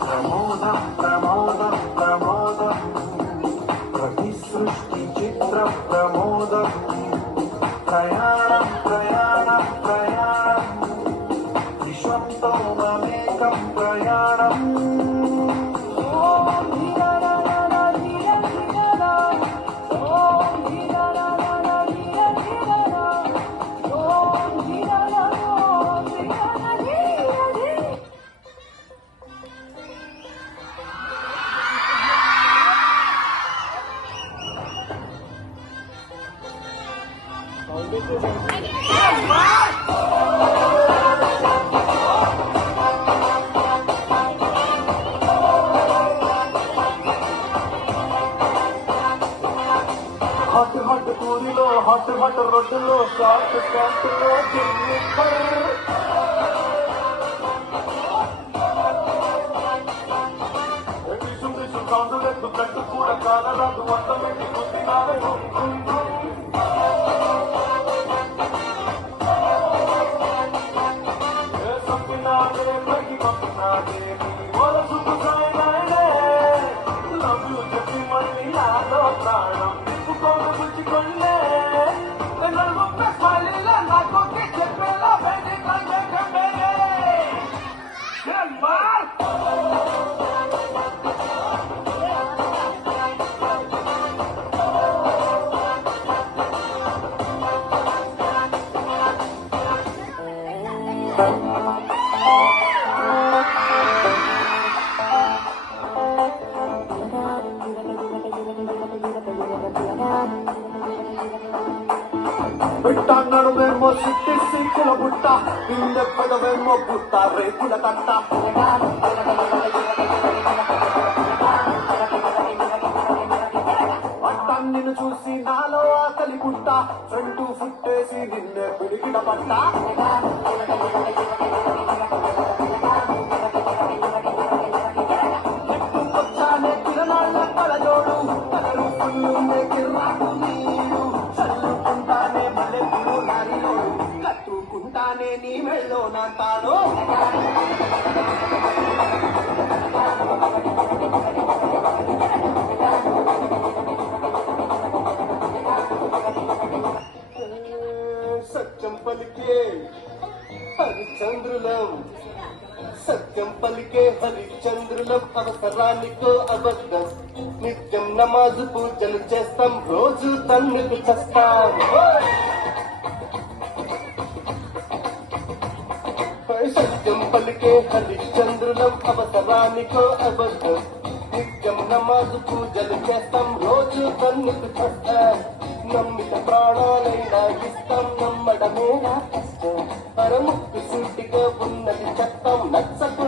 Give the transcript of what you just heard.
ప్రమోదం ప్రమోదం ప్రమోదం ప్రతి సృష్టి చిత్ర ప్రమోదం ప్రయాణం ప్రయాణం ప్రయాణం విశ్వంతో మమేకం ప్రయాణం हट हट पूरी लो हट हट रोड लो साथ साथ लो दिल्ली पर विशु विशु साउंड ले तू कट पूरा काला रात ऑटोमेटिक बुद्धि नावे घूम घूम घूम ये सपना दे लगी सपना दे और सुख जाए नाए लव यू जब मनी लालो प्राणम बुझिकोंडे नल्लो पेसालिला नाको के చెప్పేలా బయటి కంగకమేరే జన్మార్ బిట్టన్నడువేమో సిట్టి సిక్కుల బుట్ట పిందెప్పడవేమో బుట్ట రేకుల తట్ట అట్టన్నిను చూసి నాలో ఆకలి పుట్ట ఫ్రంట్ ఫుట్టేసి నిన్నే పిడికిట పట్ట వచ్చానే తిరణాళ్ళ కళజోడు కలరు పుల్లుండే కిర్రాకు నీరు చల్లుకుంటానే మల్లెపూలు నారిలోడు కట్టుకుంటానే నీ మెళ్ళో నా తాడు సత్యం పలికే హరిచంద్రులం సత్యం పలికే హరిచంద్రులం అవసరానికో అబద్ధం నిత్యం నమాజు పూజలు చేస్తాం రోజు తన్నుకు చస్తాం సత్యం పలికే హరిచంద్రులం అవసరానికో అబద్ధం నిత్యం నమాజు పూజలు చేస్తాం రోజు తన్నుకు చస్తాం నమ్మిత ప్రాణాలైనా ఇస్తాం నమ్మడమేనా కష్టం పరముక్తి సూటిగా ఉన్నది చట్టం నచ్చక